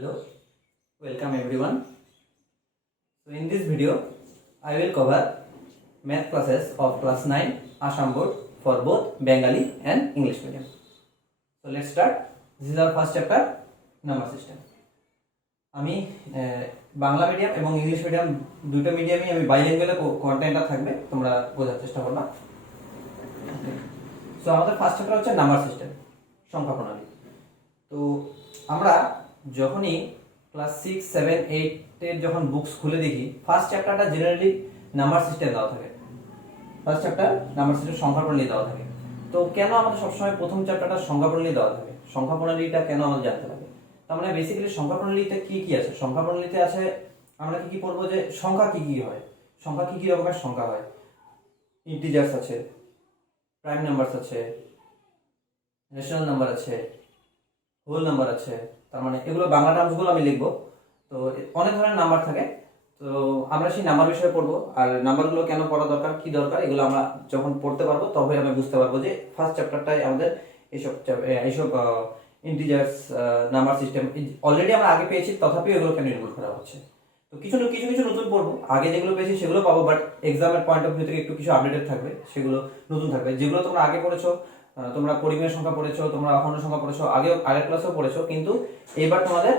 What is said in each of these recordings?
Hello, welcome everyone. So in this video, I will cover math classes of class 9 Assam board for both Bengali and English medium. So let's start. This is our first chapter, number system. আমি Bangla medium এবং English medium দুটো মিডিয়ামই আমি bilingual কন্টেন্টটা থাকবে, তোমরা বোঝার চেষ্টা করবা। সো আমাদের ফার্স্ট চ্যাপ্টার হচ্ছে নাম্বার সিস্টেম, সংখ্যা প্রণালী। তো আমরা যখনই ক্লাস 6, 7, 8 এর যখন বুকস খুলে দেখি, ফার্স্ট চ্যাপ্টারটা জেনারেলি নাম্বার সিস্টেম দেওয়া থাকে। ফার্স্ট চ্যাপ্টার নাম্বার সিস্টেম, সংখ্যা প্রণালী দেওয়া থাকে। তো কেন আমাদের সবসময় প্রথম চ্যাপ্টারটা সংখ্যা প্রণালী দেওয়া থাকে? সংখ্যা প্রণালীটা কেন আমাদের জানতে লাগে? তার মানে বেসিক্যালি সংখ্যা প্রণালীতে কি কি আছে? সংখ্যা প্রণালীতে আছে আমরা কি কি পড়বো, যে সংখ্যা কি কি হয়, সংখ্যা কি কি রকমের সংখ্যা হয়। ইন্টিজার্স আছে, প্রাইম নাম্বারস আছে, রেশনাল নাম্বার আছে, হোল নাম্বার আছে। তার মানে এগুলো বাংলা টার্মসগুলো আমি লিখবো। তো অনেক ধরনের নাম্বার থাকে, তো আমরা সেই নাম্বার বিষয়ে পড়বো। আর নাম্বারগুলো কেন পড়া দরকার, কি দরকার, এগুলো আমরা যখন পড়তে পারবো তবে আমি বুঝতে পারবো যে ফার্স্ট চ্যাপ্টারটাই আমাদের এইসব ইন্টিজার্স, নাম্বার সিস্টেম অলরেডি আমরা আগে পেয়েছি, তথাপিও এগুলো কেন ইনক্লুড করা হচ্ছে। তো কিছু কিছু নতুন পড়বো, আগে যেগুলো পেয়েছি সেগুলো পাবো, বাট এক্সামের পয়েন্ট অফ ভিউ থেকে একটু কিছু আপডেটেড থাকবে, সেগুলো নতুন থাকবে। যেগুলো তোমরা আগে পড়েছো, তোমরা পরিমেয় সংখ্যা পড়েছো, তোমরা অখণ্ড সংখ্যা পড়েছো, আগের ক্লাসেও পড়েছো, কিন্তু এবার তোমাদের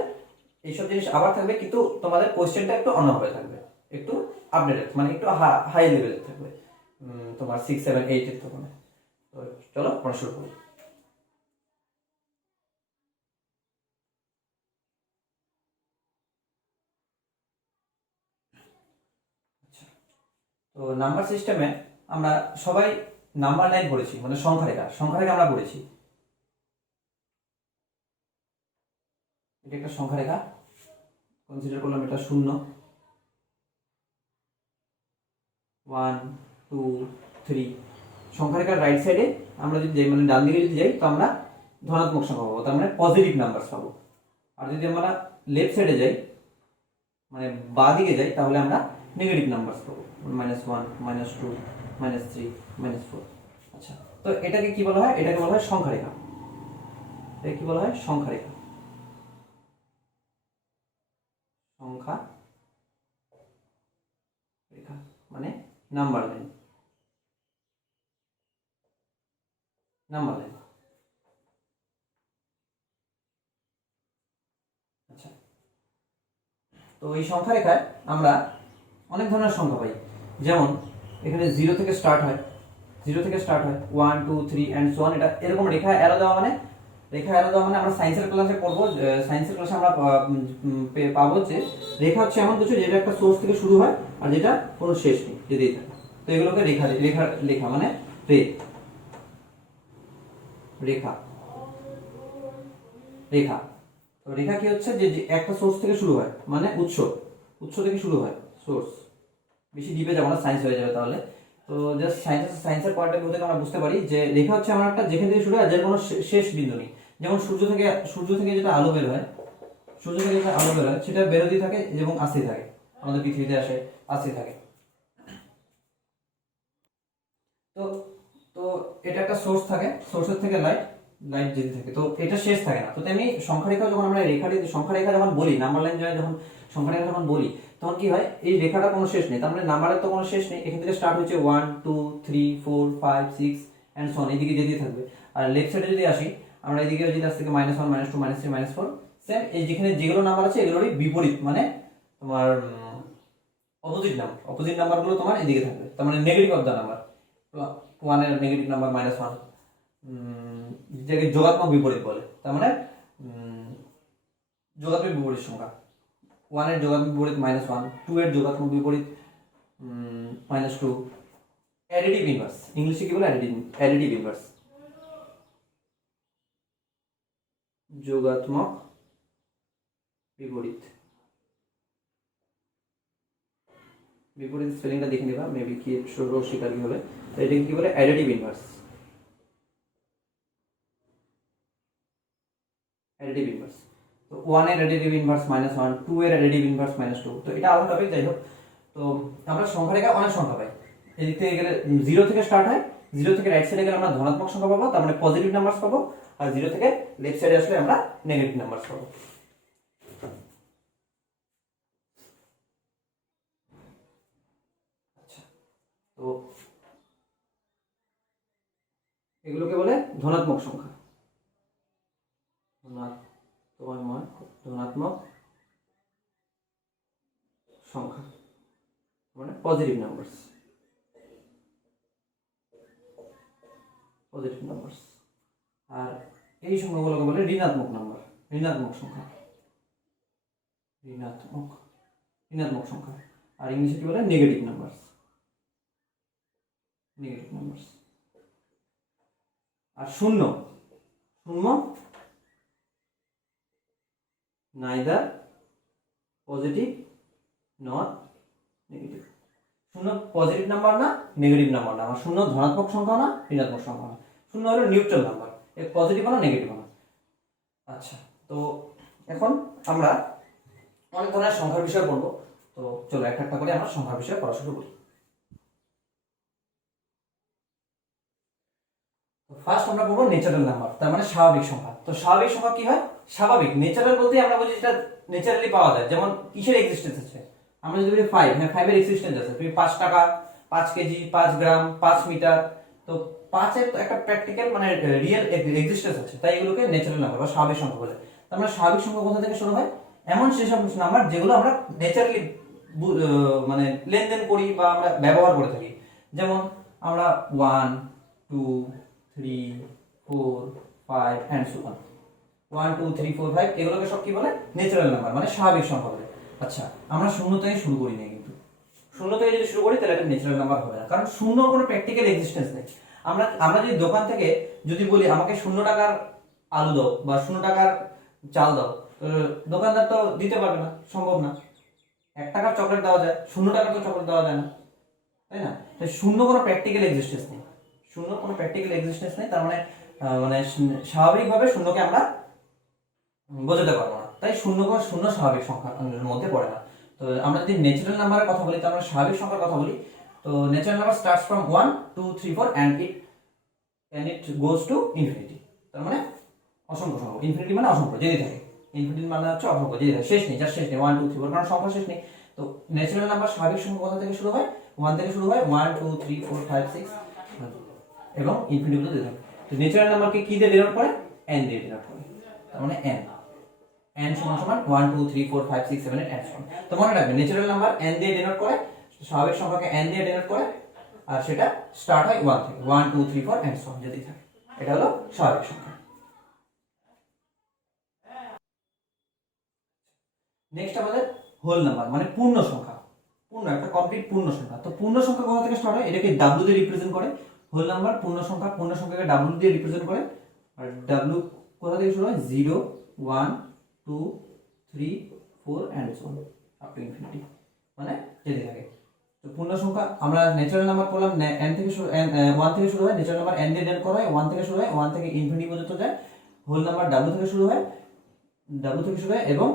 এইসব জিনিস আবার থাকবে, কিন্তু তোমাদের কোশ্চেনটা একটু অন্যভাবে থাকবে, একটু আপডেটেড, মানে একটু হাই লেভেলের থাকবে তোমার 6, 7, 8 এর তখন। তো চলো আমরা শুরু করি। তো নাম্বার সিস্টেমে আমরা সবাই নাম্বার লাইন পড়েছি, মানে সংখ্যা রেখা আমরা পড়েছি। এটা একটা সংখ্যা রেখা, কনসিডার করলাম এটা 0, 1, 2, 3। সংখ্যা রেখার রাইট সাইডে আমরা যদি যাই, মানে ডান দিকে যদি যাই, তো আমরা ধনাত্মক সংখ্যা পাবো, তার মানে পজিটিভ নাম্বার পাবো। আর যদি আমরা লেফট সাইডে যাই, মানে বাঁ দিকে যাই, তাহলে আমরা নেগেটিভ নাম্বার পাবো, -1, -2, -3, -4। আচ্ছা, তো এটাকে কি বলা হয়? এটাকে বলা হয় সংখ্যা রেখা। এটাকে কি বলা হয়? সংখ্যা রেখা। সংখ্যা রেখা মানে নাম্বার লাইন, নাম্বার লাইন। আচ্ছা, তো এই সংখ্যা রেখায় আমরা অনেক ধরনের সংখ্যা পাই। যেমন এখানে 0 থেকে স্টার্ট হয়, 1, 2, 3 এন্ড সো অন। এটা এরকম রেখা অ্যারো দেওয়া মানে আমরা সায়েন্সের ক্লাসে পড়বো। সায়েন্সের ক্লাসে আমরা পাবো যে রেখা হচ্ছে এমন কিছু যেটা একটা সোর্স থেকে শুরু হয় আর যেটা কোনো শেষ নেই, যেতেই থাকে। তো এগুলোকে রেখা মানে রেখা রেখা তো রেখা কি হচ্ছে, যে একটা সোর্স থেকে শুরু হয়, মানে উৎস থেকে শুরু হয়, সোর্স। বেশি ডিপে যাবো না, সায়েন্স হয়ে যাবে তাহলে। তো জাস্ট সায়েন্সের পয়েন্ট অফ ভিউ থেকে আমরা বুঝতে পারি যে রেখা হচ্ছে আমার একটা যেখান থেকে শুরু হয়, যার কোনো শেষ বিন্দু নেই। যেমন সূর্য থেকে যেটা আলো বের হয়, সেটা বেরোতেই থাকে এবং আসতেই থাকে, আমাদের পৃথিবীতে আসে, আসতেই থাকে। তো তো এটা একটা সোর্স থাকে, সোর্সের থেকে লাইট যেতে থাকে, তো এটা শেষ থাকে না। তো তেমনি সংখ্যা রেখা যখন আমরা সংখ্যা রেখা যখন বলি, নাম্বার লাইন যখন সংখ্যা রেখা যখন বলি, তখন কি হয়, এই রেখাটা কোনো শেষ নেই, তার মানে নাম্বারের তো কোনো শেষ নেই। এখান থেকে স্টার্ট হচ্ছে 1, 2, 3, 4, 5, 6 এন্ড সো অন, এইদিকে যেতেই থাকবে। আর লেফট সাইডে যদি আসি, আমরা এইদিকে যদি আসি থেকে -1, -2, -3, -4, সেম এই যেখানে যেগুলো নাম্বার আছে এগুলোরই বিপরীত, মানে তোমার অপোজিট নাম্বারগুলো তোমার এদিকে থাকবে, তার মানে নেগেটিভ অফ দ্য নাম্বার। 1 এর নেগেটিভ নাম্বার -1, যেটাকে যোগাত্মক বিপরীত বলে। তার মানে যোগাত্মক বিপরীত সংখ্যা, 1 এর যোগাত্মক বিপরীত -1, 2 এর যোগাত্মক বিপরীত -2। অ্যাডিটিভ ইনভার্স, ইংলিশে কি বলে? অ্যাডিটিভ ইনভার্স, যোগাত্মক বিপরীত। স্পেলিংটা দেখে নিবা, মেবি কি শিকার কি হবে। এটাকে কি বলে? Additive inverse. তো 1 এর অ্যাডিটিভ ইনভার্স -1, 2 এর অ্যাডিটিভ ইনভার্স -2। তো এটা আলাদা টপিক, যাই হোক। তো আমরা সংখ্যা রেখা অনেক সংখ্যা পাই। এদিক থেকে গেলে 0 থেকে স্টার্ট হয়, 0 থেকে রাইট সাইডে গেলে আমরা ধনাত্মক সংখ্যা পাবো, তার মানে পজিটিভ নাম্বারস পাবো। আর 0 থেকে লেফট সাইডে আসলে আমরা নেগেটিভ নাম্বারস পাবো। তো এগুলোকে বলে ধনাত্মক সংখ্যা, ধনাত্মক সংখ্যা মানে পজিটিভ নাম্বারস, আর এই সংখ্যাগুলোকে বলে ঋণাত্মক নাম্বার, ঋণাত্মক সংখ্যা, ঋণাত্মক সংখ্যা। আর ইংলিশে কি বলে নেগেটিভ নাম্বারস, আর শূন্য নাইদার পজিটিভ নট নেগেটিভ। শূন্য পজিটিভ নাম্বার না, নেগেটিভ নাম্বার না, শূন্য ধনাত্মক সংখ্যা না, ঋণাত্মক সংখ্যা না, শূন্য হলো নিউট্রাল নাম্বার, এর পজিটিভ না নেগেটিভ না। আচ্ছা, তো এখন আমরা অনেক ধরনের সংখ্যার বিষয় পড়বো। তো চলো একটা একটা করে আমরা সংখ্যার বিষয়ে পড়া শুরু করি। ফার্স্ট আমরা পড়বো ন্যাচারাল নাম্বার, তার মানে স্বাভাবিক সংখ্যা। তো স্বাভাবিক সংখ্যা কি হয়? স্বাভাবিক, ন্যাচারাল বলতে আমরা বুঝি যেটা ন্যাচারালি পাওয়া যায়। যেমন কিসের এক্সিস্টেন্স আছে? আমরা যদি বলি 5, হ্যাঁ 5 এর এক্সিস্টেন্স আছে। তুমি 5 টাকা, 5 কেজি, 5 গ্রাম, 5 মিটার, তো 5 এর তো একটা প্র্যাকটিক্যাল মানে রিয়েল এক্সিস্টেন্স আছে, তাই এগুলোকে ন্যাচারাল নাম্বার বা স্বাভাবিক সংখ্যা বলে। তার মানে স্বাভাবিক সংখ্যা কোথা থেকে শুরু হয়? এমন সেসব নাম্বার যেগুলো আমরা ন্যাচারালি মানে লেনদেন করি বা আমরা ব্যবহার করে থাকি। যেমন আমরা 1, 2, 3, 4, 5 and so on, 1, 2, 3, 4, 5 এগুলোকে সব কি বলে? ন্যাচারাল নাম্বার মানে স্বাভাবিক সংখ্যা বলে। আচ্ছা, আমরা শূন্য থেকে শুরু করি না, কিন্তু শূন্য থেকে যদি শুরু করি তাহলে এটা ন্যাচারাল নাম্বার হবে না, কারণ শূন্য কোনো প্র্যাকটিক্যাল এক্সিস্টেন্স নেই। আমরা যদি দোকান থেকে যদি বলি আমাকে 0 টাকার আলু দাও বা 0 টাকার চাল দাও, তো দোকানদার তো দিতে পারবে না, সম্ভব না। 1 টাকার চকলেট দেওয়া যায়, 0 টাকার তো চকলেট দেওয়া যায় না, তাই না? তাই শূন্য কোনো প্র্যাকটিক্যাল এক্সিস্টেন্স নেই, তার মানে মানে স্বাভাবিকভাবে শূন্যকে আমরা বোঝাতে পারবো না, তাই শূন্য স্বাভাবিক সংখ্যার মধ্যে পড়ে না। তো আমরা যদি ন্যাচারাল নাম্বারের কথা বলি, তো আমরা স্বাভাবিক সংখ্যার কথা বলি। তো natural number starts from 1, 2, 3, 4 and it goes to infinity। তার মানে অসংখ্য সংখ্যা, ইনফিনিটি মানে অসংখ্য, যেতে থাকে। ইনফিনিটি মানে হচ্ছে অসংখ্য, যেতে থাকে, শেষ নেই, যার শেষ নেই, 1, 2, 3, 4, কারণ সংখ্যা শেষ নেই। তো ন্যাচারাল নাম্বার স্বাভাবিক সংখ্যা কোথা থেকে শুরু হয়? 1 থেকে শুরু হয়, 1, 2, 3, 4, 5, 6 এবং ইনফিনিটি পর্যন্ত যেতে থাকে। তো ন্যাচারাল নাম্বারকে কি দিয়ে ডিনোট করে? n দিয়ে ডিনোট করে। তার মানে n সমান 1, 2, 3, 4, 5, 6, 7, 8 and so on। তো মনে রাখবেন ন্যাচারাল নাম্বার n দিয়ে ডিনোট করে, স্বাভাবিক সংখ্যাকে n দিয়ে ডিনোট করে, আর সেটা স্টার্ট হয় 1 থেকে, 1, 2, 3, 4 and so on যেতেই থাকে। এটা হলো স্বাভাবিক সংখ্যা। নেক্সট আমাদের হোল নাম্বার মানে পূর্ণ সংখ্যা, একটা কমপ্লিট পূর্ণ সংখ্যা। তো পূর্ণ সংখ্যা কোথা থেকে স্টার্ট হয়? এটাকে w দিয়ে রিপ্রেজেন্ট করে। হোল নাম্বার পূর্ণ সংখ্যাকে w দিয়ে রিপ্রেজেন্ট করে। আর w কোথা থেকে শুরু হয়? 0, 1, 2, 3, 4 and so on up to infinity, মানে যেতে থাকে। তো পূর্ণ সংখ্যা আমরা ন্যাচারাল নাম্বার পড়লাম, n থেকে শুরু, 1 থেকে শুরু হয়, ন্যাচারাল নাম্বার n দিয়ে ডিনোট করা হয়, 1 থেকে শুরু হয়, 1 থেকে ইনফিনিটি পর্যন্ত যায়। হোল নাম্বার w থেকে শুরু হয়, এবং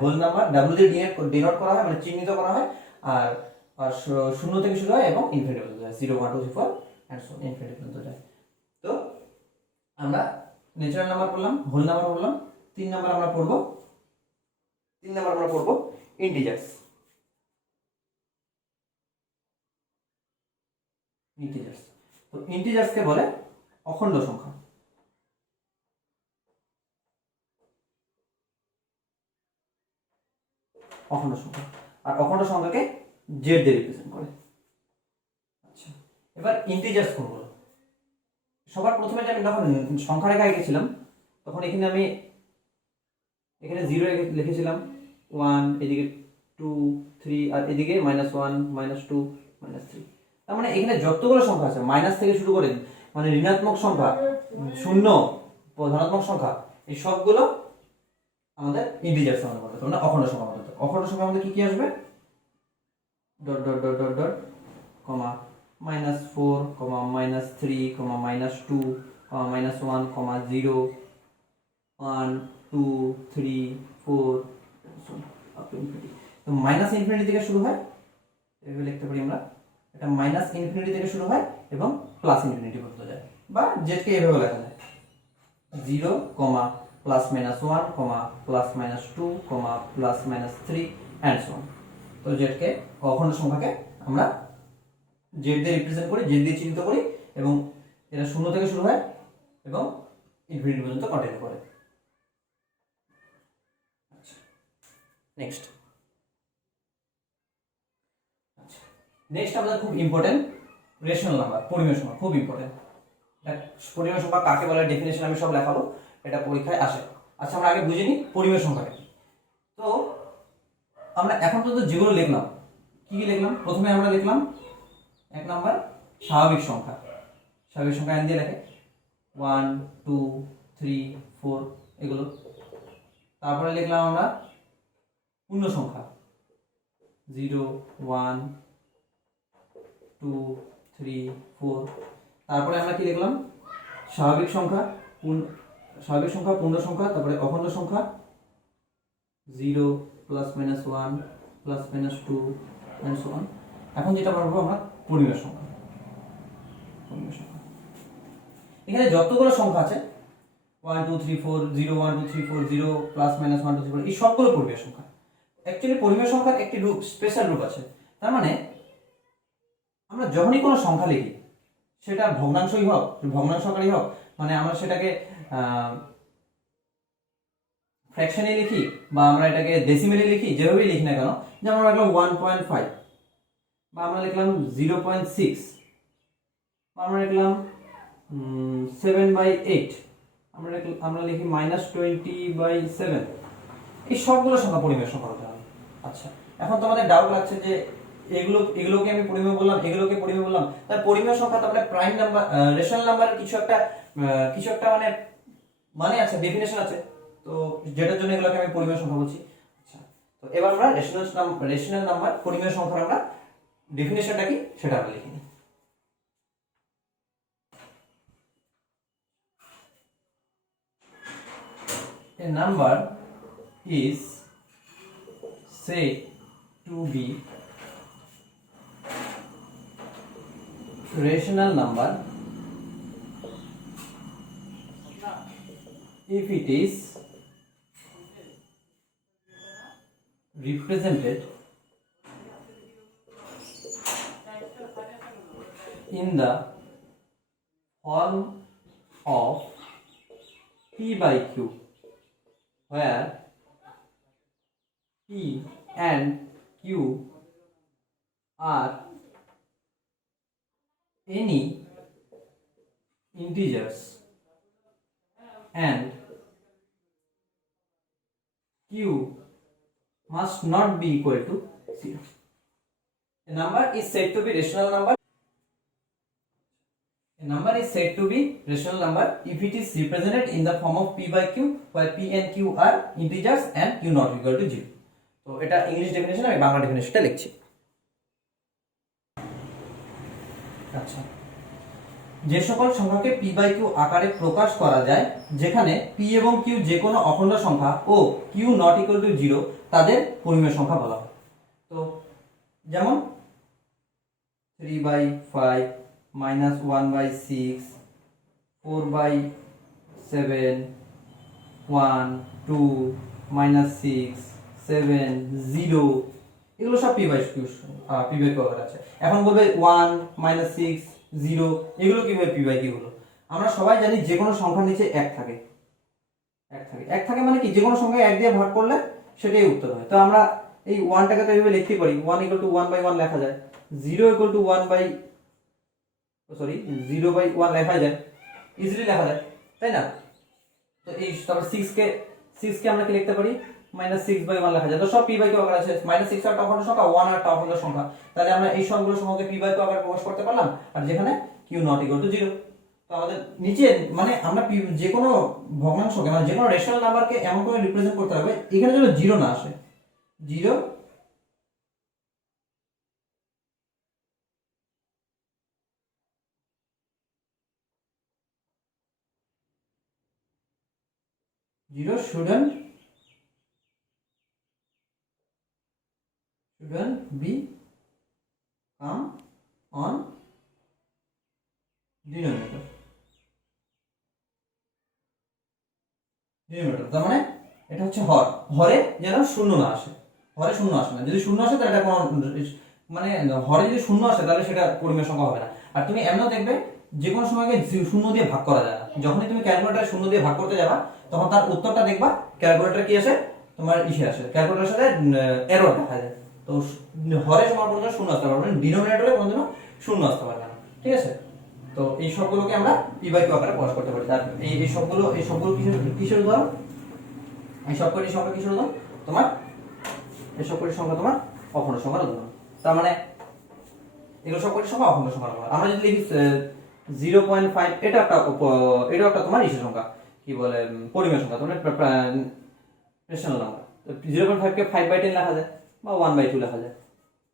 হোল নাম্বার w দিয়ে ডিনোট করা হয় মানে চিহ্নিত করা হয়, আর 0 থেকে শুরু হয় এবং ইনফিনিটি পর্যন্ত যায়, 0, 1, 2, 3, 4 and so on ইনফিনিটি পর্যন্ত যায়। তো আমরা ন্যাচারাল নাম্বার পড়লাম, হোল নাম্বার পড়লাম। 3 নাম্বার আমরা পড়বো ইন্টিজার্স। তো ইন্টিজার্সকে বলে অখণ্ড সংখ্যা। আর অখণ্ড সংখ্যাকে z দিয়ে রিপ্রেজেন্ট করে। আচ্ছা, এবার ইন্টিজার্স কোনগুলো? সবার প্রথমে যে আমি যখন সংখ্যা রেখা এঁকেছিলাম, তখন এখানে 0 লিখেছিলাম, 1 এদিকে 2, 3 আর এদিকে -1, -2, -3। তার মানে এখানে যতগুলো সংখ্যা আছে মাইনাস থেকে শুরু করে মানে ঋণাত্মক সংখ্যা, শূন্য, ধনাত্মক সংখ্যা, এই সবগুলো আমাদের ইন্টিজার্স আমাদের বলতে, মানে অখণ্ড সংখ্যা বলতে। অখণ্ড সংখ্যা আমাদের কি আসবে? Dot dot dot dot dot comma -4, -3, -2, -1, 0, 1, 2, 3, 4 up to infinity. তো মাইনাস ইনফিনিটি থেকে শুরু হয়, এভাবে লিখতে পারি আমরা, এটা মাইনাস ইনফিনিটি থেকে শুরু হয় এবং প্লাস ইনফিনিটি পর্যন্ত যায়, বা z কে এভাবে লেখা যায়, 0, +-1, +-2, +-3 and so on। তো z কে অখণ্ড সংখ্যাকে আমরা জেড দিয়ে রিপ্রেজেন্ট করি, জেড দিয়ে চিহ্নিত করি, এবং এটা 0 থেকে শুরু হয় এবং ইনফিনিটি পর্যন্ত কন্টিনিউ করে। নেক্সট নেক্সট আমাদের খুব ইম্পর্টেন্ট রেশনাল নাম্বার, পরিমেয় সংখ্যা, খুব ইম্পর্টেন্ট। পরিমেয় সংখ্যা কাকে বলে, ডেফিনেশন আমি সব লেখাবো, এটা পরীক্ষায় আসে। আচ্ছা, আমরা আগে বুঝে নিই পরিমেয় সংখ্যাটা কি। তো আমরা এখন পর্যন্ত যেগুলো লিখলাম, কি কি লিখলাম? প্রথমে আমরা লিখলাম 1 নাম্বার স্বাভাবিক সংখ্যা, স্বাভাবিক সংখ্যা এন দিয়ে লেখে 1 2 3 4 এগুলো। তারপরে লিখলাম আমরা পূর্ণ সংখ্যা 0 1 2 3 4। তারপরে আমরা কি লিখলাম? স্বাভাবিক সংখ্যা, স্বাভাবিক সংখ্যা, পূর্ণ সংখ্যা, তারপরে অখণ্ড সংখ্যা 0 +-1 +-2 and so on। এখন যেটা পারবো আমরা পরিমেয় সংখ্যা। পরিমেয় সংখ্যা এখানে যতগুলো সংখ্যা আছে 1 2 3 4 0 1 2 3 4 0 +-1 2 3 4 এই সবগুলো পরিমেয় সংখ্যা। অ্যাকচুয়ালি পরিমেয় সংখ্যার একটি রূপ, স্পেশাল রূপ আছে। তার মানে আমরা যখনই কোনো সংখ্যা লিখি, সেটা ভগ্নাংশই হোক, ভগ্নাংশ আকারেই হোক, মানে আমরা সেটাকে ফ্র্যাকশনে লিখি বা আমরা এটাকে ডেসিমেলে লিখি, যেভাবেই লিখি না কেন, যেমন আমরা লিখলাম 1.5 বা আমরা লিখলাম 0.6 বা আমরা লিখলাম 7/8, আমরা লিখি -20/7, এই সবগুলো সংখ্যা পরিমেয় সংখ্যা হতে হবে। আচ্ছা, এখন তোমাদের ডাউট লাগছে যে এগুলোকে আমি পরিমেয় বললাম, এগুলোকে পরিমেয় বললাম, তাহলে পরিমেয় সংখ্যা তাহলে প্রাইম নাম্বার, রেশনাল নাম্বারের কিছু একটা মানে আছে, ডেফিনেশন আছে, তো যেটার জন্য এগুলোকে আমি পরিমেয় সংখ্যা বলছি। আচ্ছা, তো এবার আমরা রেশনাল নাম্বার, পরিমেয় সংখ্যার আমরা ডেফিনেশনটা কি সেটা আমরা লিখে নিই। A number is said to be rational number if it is represented in the form of P/Q, where P and Q are any integers and Q must not be equal to 0. A number is said to be rational number. A number is said to be rational number if it is represented in the form of P/Q, where P and Q are integers and Q not equal to 0. তো এটা English definition, আমি বাংলা ডেফিনেশনটা লিখছি। আচ্ছা, যে সকল সংখ্যাকে P/Q আকারে প্রকাশ করা যায়, যেখানে P এবং Q যে কোনো অখণ্ড সংখ্যা ও Q not equal to 0, তাদের পরিমেয় সংখ্যা বলা হয়। তো যেমন 3/5 -1/6 4/7 1 2 -6 7 0, এগুলো সব P/Q আকারে আছে। এখন বলবে 1 -6 0, এগুলো কিভাবে P/Q হলো? আমরা সবাই জানি যে কোনো সংখ্যার নিচে 1 থাকে, 1 থাকে মানে কি, যে কোনো সংখ্যা 1 দিয়ে ভাগ করলে সেটাই উত্তর হয়। তো আমরা এই 1টাকে তো এইভাবে লিখতে পারি, 1 = 1/1 লেখা যায়, 0 = 0/1 লেখা যায়, ইজিলি লেখা যায়, তাই না? তো এই তারপর 6কে আমরা কি লিখতে পারি, -6/1 লেখা যায়। তো সব P/Q আকারে আছে। -6 একটা অখণ্ড সংখ্যা, 1 একটা অখণ্ড সংখ্যা, তাহলে আমরা এই সবগুলো সংখ্যাকে P/Q আকারে প্রকাশ করতে পারলাম, আর যেখানে Q not equal to 0। তো আমাদের নিচে মানে আমরা যে কোনো ভগ্নাংশকে, মানে যে কোনো রেশনাল নাম্বারকে এমন করে রিপ্রেজেন্ট করতে হবে এখানে যেন 0 না আসে। 0 shouldn't be come on denominator। তার মানে এটা হচ্ছে হর, হরে যেন শূন্য না আসে, হরে শূন্য আসে না। যদি শূন্য আসে তাহলে এটা কোনো মানে হরে যদি শূন্য আসে তাহলে সেটা পরিমেয় সংখ্যা হবে না। আর তুমি এমনও দেখবে যে কোনো সময়কে শূন্য দিয়ে ভাগ করা যায় না। যখনই তুমি ক্যালকুলেটর শূন্য দিয়ে ভাগ করতে যাবা তখন তার উত্তরটা দেখবা ক্যালকুলেটর কি আসে, তোমার ইসে আসে, ক্যালকুলেটরের সাথে এরর দেখা যায়। তো হরে সমান পর্যন্ত শূন্য আসতে পারবে না, ডিনোমিনেটরে কোনোদিনও শূন্য আসতে পারবে না। ঠিক আছে, তো এই সবগুলোকে আমরা পি বাই কিউ আকারে প্রকাশ করতে পারি। তার এই সবগুলো কিসের উদাহরণ? এই সবকটি সংখ্যা কিসের উদাহরণ? তোমার এই সবকটি সংখ্যা তোমার অখণ্ড সংখ্যার উদাহরণ। তার মানে এগুলো সবকটি সংখ্যা অখণ্ড সংখ্যার উদাহরণ। আমরা যদি লিখি 0.5, এটা একটা তোমার ইসের সংখ্যা, কি বলে, পরিমেয় সংখ্যা, তোমার রেশনাল নাম্বার। 0.5 কে 5/10 লেখা যায় বা 1/2 লেখা যায়,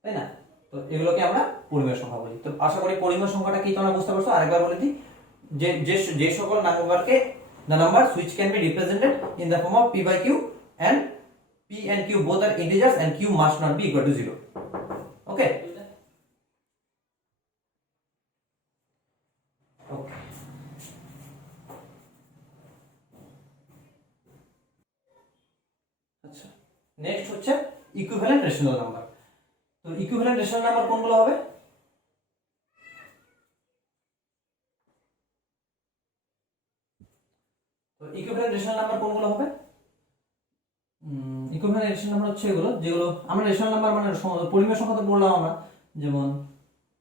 তাই না? তো এগুলোকে আমরা পরিমেয় সংখ্যা বলি। তো আশা করি পরিমেয় সংখ্যাটা কি তোমরা বুঝতে পারছো। আরেকবার বলে দিই, যে সকল নাম্বারকে the numbers which can be represented in the form of p by q and p and q both are integers and q must not be equal to 0. Okay. Okay. আচ্ছা, নেক্সট হচ্ছে ইকুইভ্যালেন্ট রেশনাল নাম্বার। তো equivalent rational number কোনগুলো হবে? তো equivalent rational number কোনগুলো হবে? Equivalent rational number হচ্ছে এগুলো যেগুলো আমরা রেশনাল নাম্বার মানে পরিমেয় সংখ্যা তো বললাম আমরা, যেমন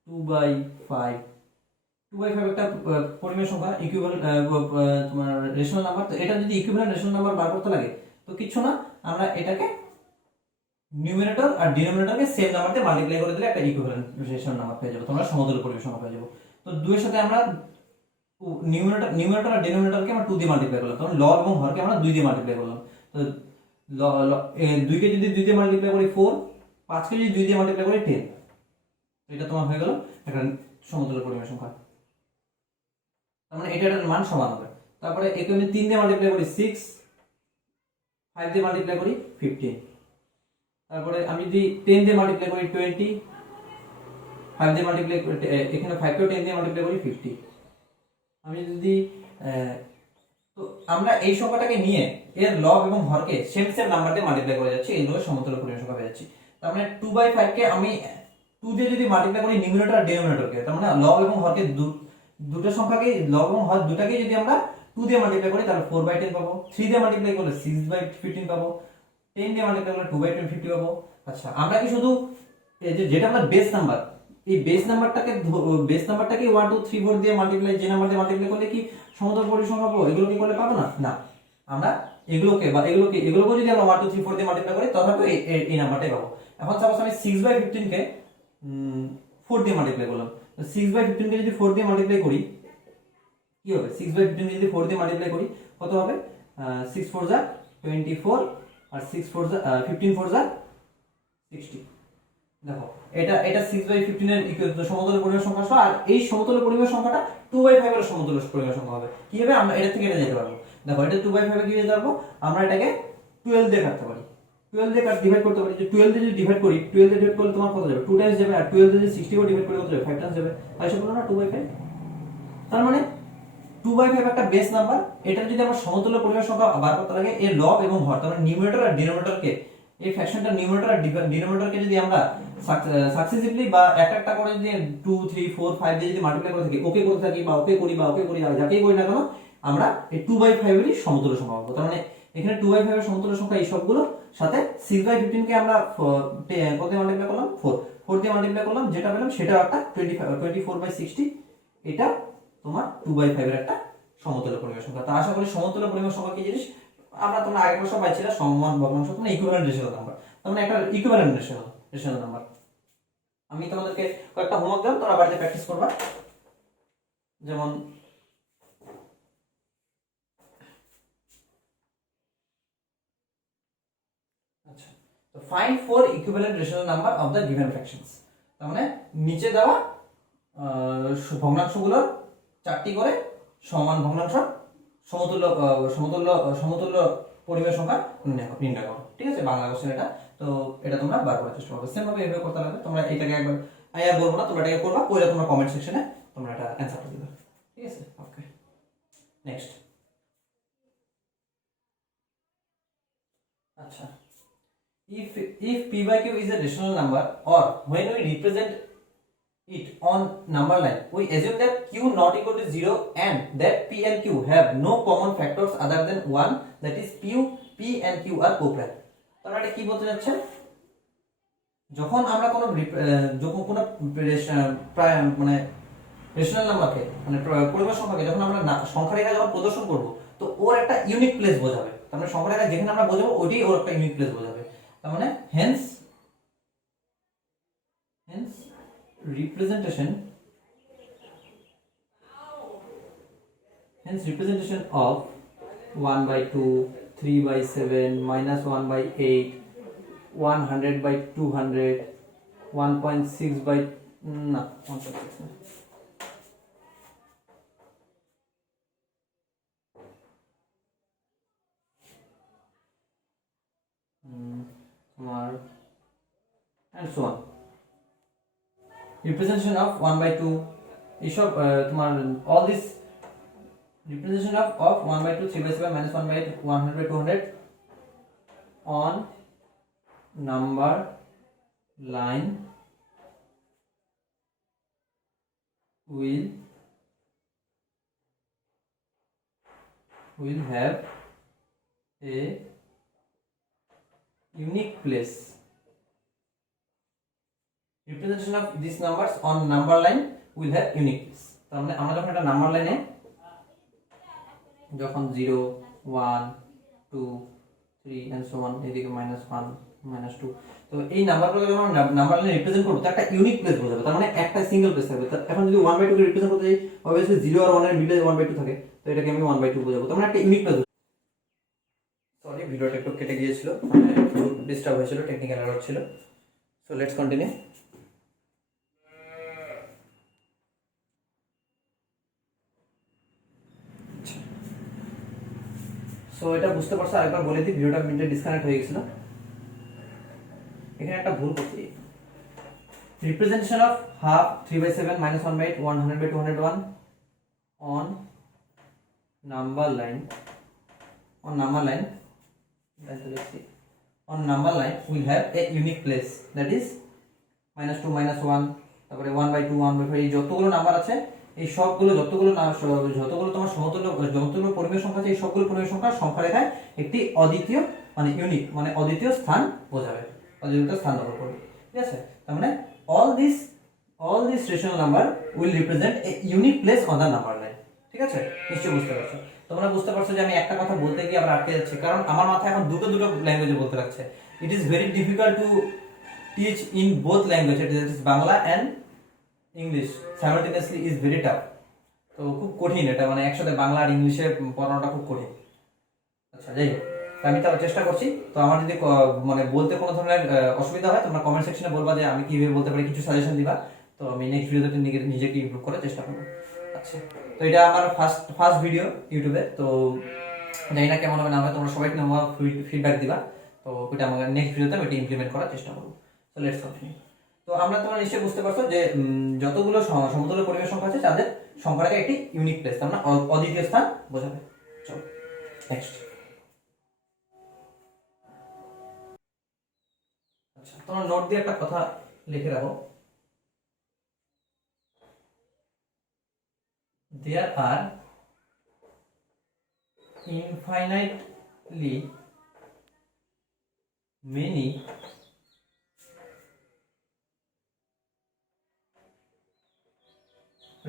2/5 একটা পরিমেয় সংখ্যা, ইকুইভ্যালেন্ট তোমার রেশনাল নাম্বার। তো এটা যদি ইকুইভ্যালেন্ট রেশনাল নাম্বার বার করতে লাগে তো কিচ্ছু না, আমরা এটাকে নিউমারেটর আর ডিনোমিনেটরকে সেম নাম্বার দিয়ে মাল্টিপ্লাই করে দিলে একটা ইকুইভ্যালেন্ট রেশনাল নাম্বার পেয়ে যাবো, তোমরা সমতুল্য পরিমেয় সংখ্যা পেয়ে যাবো। তো 2 এর সাথে আমরা নিউমারেটর আর ডিনোমিনেটরকে আমরা 2 দিয়ে মাল্টিপ্লাই করলাম, কারণ লব এবং হরকে আমরা 2 দিয়ে মাল্টিপ্লাই করলাম। তো 2 কে যদি 2 দিয়ে মাল্টিপ্লাই করি 4, 5 কে যদি 2 দিয়ে মাল্টিপ্লাই করি 10, এটা তোমার হয়ে গেল একটা সমতুল্য পরিমেয় সংখ্যা। তার মানে এটার মান সমান হবে। তারপরে একে আমি 3 দিয়ে মাল্টিপ্লাই করি 6, 5 দিয়ে মাল্টিপ্লাই করি 15, তারপরে আমি যদি 10 দিয়ে মাল্টিপ্লাই করি 20, 5 দিয়ে মাল্টিপ্লাই করি, এখানে 5 কেও 10 দিয়ে মাল্টিপ্লাই করি 50। আমি যদি তো আমরা এই সংখ্যাটাকে নিয়ে এর লব এবং হরকে সেম নাম্বার দিয়ে মাল্টিপ্লাই করে যাচ্ছি, এইগুলো সমতুল্য পরিমেয় সংখ্যা পেয়ে যাচ্ছি। তার মানে 2/5 কে আমি 2 দিয়ে যদি মাল্টিপ্লাই করি নিউমারেটর আর ডিনোমিনেটরকে, তার মানে লব এবং হরকে দুটো সংখ্যাকে, লব এবং হর দুটাকে যদি আমরা 2 দিয়ে মাল্টিপ্লাই করি তাহলে 4/10 পাবো, 3 দিয়ে মাল্টিপ্লাই করলে 6/15 পাবো, 10 দিয়ে মাল্টিপ্লাই করলে 2/250 পাবো। আচ্ছা, আমরা কি শুধু এই যেটা আমরা বেস নাম্বার, এই বেস নাম্বারটাকে 1 2 3 4 দিয়ে মাল্টিপ্লাই, যে নাম্বার দিয়ে মাল্টিপ্লাই করলে কি সমতুল্য পরিমেয় সংখ্যা পাবো? এগুলো কি করলে পাবো না? না, আমরা এগুলোকে যদি আমরা 1 2 3 4 দিয়ে মাল্টিপ্লাই করি তথাপি এই নাম্বারটাই পাবো। এখন সাপোজ আমি 6/15 কে 4 দিয়ে মাল্টিপ্লাই করলাম, তো 6/15 কে যদি 4 দিয়ে মাল্টিপ্লাই করি কি হবে? 6/15 কে যদি 4 দিয়ে মাল্টিপ্লাই করি কত হবে? 6 4 যা 24 আর 6 4 যা 15 4 যা 60। দেখো, এটা 6/15 এর সমতুল্য পরিমেয় সংখ্যা আসলো, আর এই সমতুল্য পরিমেয় সংখ্যাটা 2/5 এর সমতুল্য পরিমেয় সংখ্যা হবে। কি হবে? আমরা এটা থেকে এটা যেতে পারবো। দেখো, এটা 2/5 এ কি যেতে পারবো? আমরা এটাকে 12 দিয়ে কাটতে পারি, 12 দিয়ে ডিভাইড করতে পারি। যে 12 দিয়ে যদি ডিভাইড করি, 12 দিয়ে ডিভাইড করলে তোমার কত যাবে? 2 টাইমস যাবে। আর 12 দিয়ে যদি 60 করে ডিভাইড করি কত যাবে? 5 টাইমস যাবে। তাই সব বলো না 2/5। তার মানে 2/5 একটা বেস নাম্বার, এটা যদি আমরা সমতুল্য পরিমেয় সংখ্যা বার করতে লাগে, এর লব এবং হর, তার মানে নিউমারেটর আর ডিনোমিনেটরকে, এই ফ্র্যাকশনটা নিউমারেটর আর ডিনোমিনেটরকে যদি আমরা সাকসেসিভলি বা একটা করে যদি 2 3 4 5 দিয়ে যদি মাল্টিপ্লাই করে থাকি, ওকে করতে থাকি বা ওকে করি আর যাকেই করি না কেন, আমরা এই 2/5 এরই সমতুল্য সংখ্যা পাবো। তার মানে এখানে 2/5 এর সমতুল্য সংখ্যা এই সবগুলো সাথে 6/15 কে আমরা কত দিয়ে মাল্টিপ্লাই করলাম? 4 দিয়ে মাল্টিপ্লাই করলাম, যেটা পেলাম সেটা একটা 24/60, এটা তোমার 2/5 এর একটা সমতুল্য পরিমেয় সংখ্যা। তো আশা করি সমতুল্য পরিমেয় সংখ্যা কি জিনিস তোমরা আগের বছর পাইছিলে, সমান ভগ্নাংশ, তোমরা ইকুইভ্যালেন্ট রেশিও নাম্বার, তার মানে একটা ইকুইভ্যালেন্ট রেশিও নাম্বার। আমি তোমাদেরকে কয়েকটা হোমওয়ার্ক দিলাম, তোমরা বাড়িতে প্র্যাকটিস করবা। যেমন আচ্ছা, তো find 4 equivalent rational number of the given fractions. তার মানে নিচে দেওয়া ভগ্নাংশগুলোর 4টি করে সমান ভগ্নাংশ সমতুল্য সমতুল্য সমতুল্য পরিমেয় সংখ্যা নির্ণয় করো। ঠিক আছে, বাংলা কোশ্চেন এটা। তো এটা তোমরা বার করার চেষ্টা করবে, সেম ভাবে এভাবে করতে লাগবে। তোমরা এটাকে একবার আমি আর বলবো না, তোমরা এটাকে করবা, পরে তোমরা কমেন্ট সেকশনে তোমরা এটা অ্যানসারটা দিবে। ঠিক আছে, ওকে, নেক্সট। আচ্ছা, if p by q is a rational number, or when we represent it on number line, we assume that q not equal to 0 and that p and q have no common factors other than 1, that is p and q are co-prime. তাহলে এটা কি বলতে যাচ্ছে, যখন আমরা কোনো মানে rational নাম্বারকে মানে পরিমাণ সংখ্যাকে যখন আমরা সংখ্যা রেখা যখন প্রদর্শন করব, তো ওর একটা ইউনিক প্লেস বোঝাবে। তার মানে সংখ্যা রেখা যেখানে আমরা বোঝাবো ওইটাই ওর একটা ইউনিক প্লেস বোঝাবে। তার মানে Haynes representation of 1 by 2, 3 by 7, minus 1 by 8, 100 by 200, 1.6 by 1.6 and so on. Representation of 1 by 2 এইসব তোমার all this representation of 1 by 2, 3 by 7, minus 1 by 8, 100 by 200 on number line will have a unique place. Representation of these numbers on number line will have unique place. তার মানে আমরা যখন একটা number লাইনে যখন 0 1 2 3 and so on এদিকে -1 -2, তো এই নাম্বারগুলো যখন নাম্বার লাইনে রিপ্রেজেন্ট করব, তো একটা ইউনিক প্লেস বোঝাবে। তার মানে একটা সিঙ্গেল প্লেস থাকবে। এখন যদি 1 by 2 কে রিপ্রেজেন্ট করতে যাই, obviously 0 আর 1 এর মিডলে 1 by 2 থাকে, তো এটাকে আমি 1 by 2 বোঝাবো। তার মানে একটা ইউনিক প্লেস। সরি, ভিডিওটা একটু কেটে গিয়েছিল, একটু ডিস্টার্ব হয়েছিল, টেকনিক্যাল এরর ছিল। So let's continue. সো এটা বুঝতে পারছো? আরেকবার বলে দিই, ভিডিওটা মিনিটে ডিসকানেক্ট হয়ে গেছিল। এখানে একটা ভুল করছি। Representation of half 3 by 7, minus 1 by 8, 100 by 201 on number line will have a unique place, that is -2 -1, তারপরে 1 by 2 1 by 5, এই যতগুলো নাম্বার আছে এই সবগুলো যতগুলো তোমার যতগুলো পরিমেয় সংখ্যা আছে, এই সবগুলো পরিমেয় সংখ্যা রেখায় একটি অদ্বিতীয় মানে ইউনিক মানে অদ্বিতীয় স্থান বোঝাবে, অদ্বিতীয় স্থান দখল করবে। ঠিক আছে? তার মানে all these rational number will represent a unique place on the number line. ঠিক আছে? নিশ্চয়ই বুঝতে পারছো। তোমরা বুঝতে পারছো যে আমি একটা কথা বলতে গিয়ে আবার আটকে যাচ্ছি, কারণ আমার মাথায় এখন দুটো ল্যাঙ্গুয়েজে বলতে লাগছে। It is very difficult to teach in both language, it is Bangla and English simultaneously is very tough. তো খুব কঠিন এটা, মানে একসাথে বাংলা আর ইংলিশে পড়ানোটা খুব কঠিন। আচ্ছা, যাই হোক, আমি তাও চেষ্টা করছি। তো আমার যদি মানে বলতে কোনো ধরনের অসুবিধা হয়, তোমরা কমেন্ট সেকশনে বলবা যে আমি কিভাবে বলতে পারি, কিছু সাজেশন দিবা। তো আমি নেক্সট ভিডিওতে নিজেকে ইমপ্রুভ করার চেষ্টা করবো। আচ্ছা, তো এটা আমার ফার্স্ট ভিডিও ইউটিউবে। তো জানি না কেমন হবে না হবে, তোমরা সবাই ফিডব্যাক দিবা। তো ওইটা আমাকে নেক্সট ভিডিওতে আমি এটা ইমপ্লিমেন্ট করার চেষ্টা করবো। তো লেটস কন্টিনিউ। তো আমরা তোমরা নিশ্চয়ই বুঝতে পারছো যে যতগুলো সমতুল্য পরিমেয় সংখ্যা আছে তাদের সংখ্যাটাকে একটি ইউনিক প্লেস, তার মানে অদ্বিতীয় স্থান বোঝাবে। চলো নেক্সট। আচ্ছা, তোমরা নোট দিয়ে একটা কথা লিখে রাখো। There are infinitely many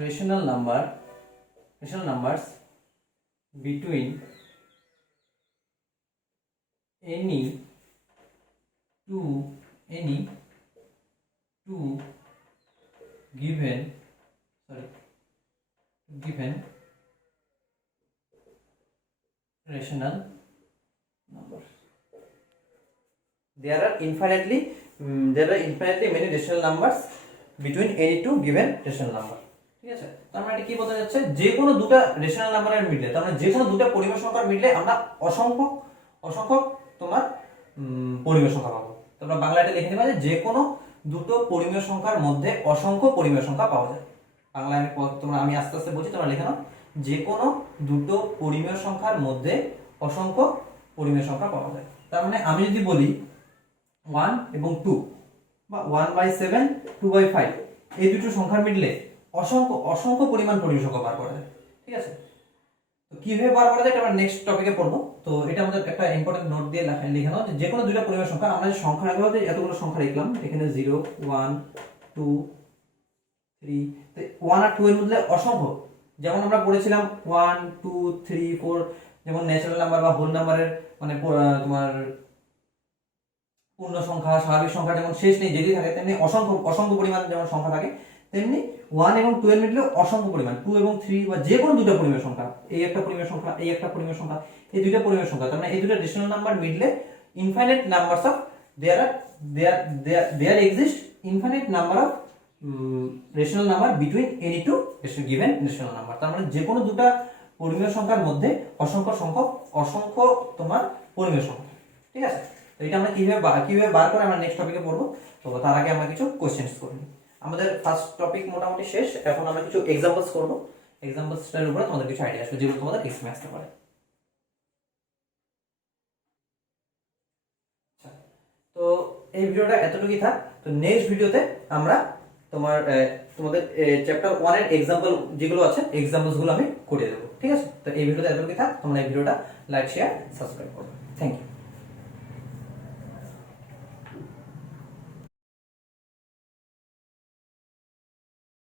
rational numbers between any two given rational numbers. There are infinitely many rational numbers between any two given rational number. ঠিক আছে? তার মানে এটা কি বলতে যাচ্ছে, যে কোনো দুটো রেশনাল নাম্বারের মিডলে, তার মানে যে কোনো দুটো পরিমেয় সংখ্যার মিডলে আমরা অসংখ্য তোমার পরিমেয় সংখ্যা পাবো। তোমরা বাংলাতে লিখে নেবা যে কোনো দুটো পরিমেয় সংখ্যার মধ্যে অসংখ্য পরিমেয় সংখ্যা পাওয়া যায়। বাংলায় আমি আস্তে আস্তে বলছি, তোমরা লিখে নাও। যে কোনো দুটো পরিমেয় সংখ্যার মধ্যে অসংখ্য পরিমেয় সংখ্যা পাওয়া যায়। তার মানে আমি যদি বলি 1 এবং 2 বা 1/7 2/5 এই দুটো সংখ্যার মিডলে অসংখ্য অসংখ্য পরিমাণ পরিমেয় সংখ্যা বার করা যায়। ঠিক আছে, তো কিভাবে বার করা যায় এটা আমরা নেক্সট টপিকে পড়বো। তো এটা আমাদের একটা ইম্পর্টেন্ট নোট দিয়ে লিখে নাও যে কোনো দুইটা পরিমেয় সংখ্যা, আমরা যে সংখ্যা রাখবো এতগুলো সংখ্যা লিখলাম, এখানে 0 1 2 3, তো 1 আর 2 এর মধ্যে অসংখ্য, যেমন আমরা পড়েছিলাম 1 2 3 4, যেমন ন্যাচারাল নাম্বার বা হোল নাম্বারের মানে তোমার পূর্ণ সংখ্যা স্বাভাবিক সংখ্যা যেমন শেষ নেই যেটি থাকে, তেমনি অসংখ্য অসংখ্য পরিমাণ যেমন সংখ্যা থাকে, তেমনি 1 এবং 2 এর মিডলে অসংখ্য পরিমাণ 2 এবং 3 বা যে কোনো দুটো পরিমেয় সংখ্যা, এই একটা পরিমেয় সংখ্যা এই একটা পরিমেয় সংখ্যা, এই দুইটা পরিমেয় সংখ্যা, তার মানে এই দুটো রেশনাল নাম্বার মিডলে infinite numbers of there exist infinite number of rational number between any two given rational number, তার মানে যে কোনো দুটো পরিমেয় সংখ্যার মধ্যে অসংখ্য তোমার পরিমেয় সংখ্যা। ঠিক আছে, তো এটা আমরা কিভাবে বার করে আমরা নেক্সট টপিকে পড়বো। তো তার আগে আমরা কিছু কোশ্চেনস করব। আমাদের ফার্স্ট টপিক মোটামুটি শেষ, এখন আমরা কিছু এক্সাম্পলস করব। এক্সাম্পলসটার উপরে তোমাদের কিছু আইডিয়া আসবে যেগুলো তোমাদের এক্সামে আসতে পারে। তো এই ভিডিওটা এতটুকুই থাক। তো নেক্সট ভিডিওতে আমরা তোমাদের চ্যাপ্টার 1 এর এক্সাম্পল যেগুলো আছে এক্সাম্পলস গুলো আমি করে দেবো। ঠিক আছে, তো এই ভিডিওতে এতটুকুই থাক। তোমরা এই ভিডিওটা লাইক শেয়ার সাবস্ক্রাইব করো। Thank you.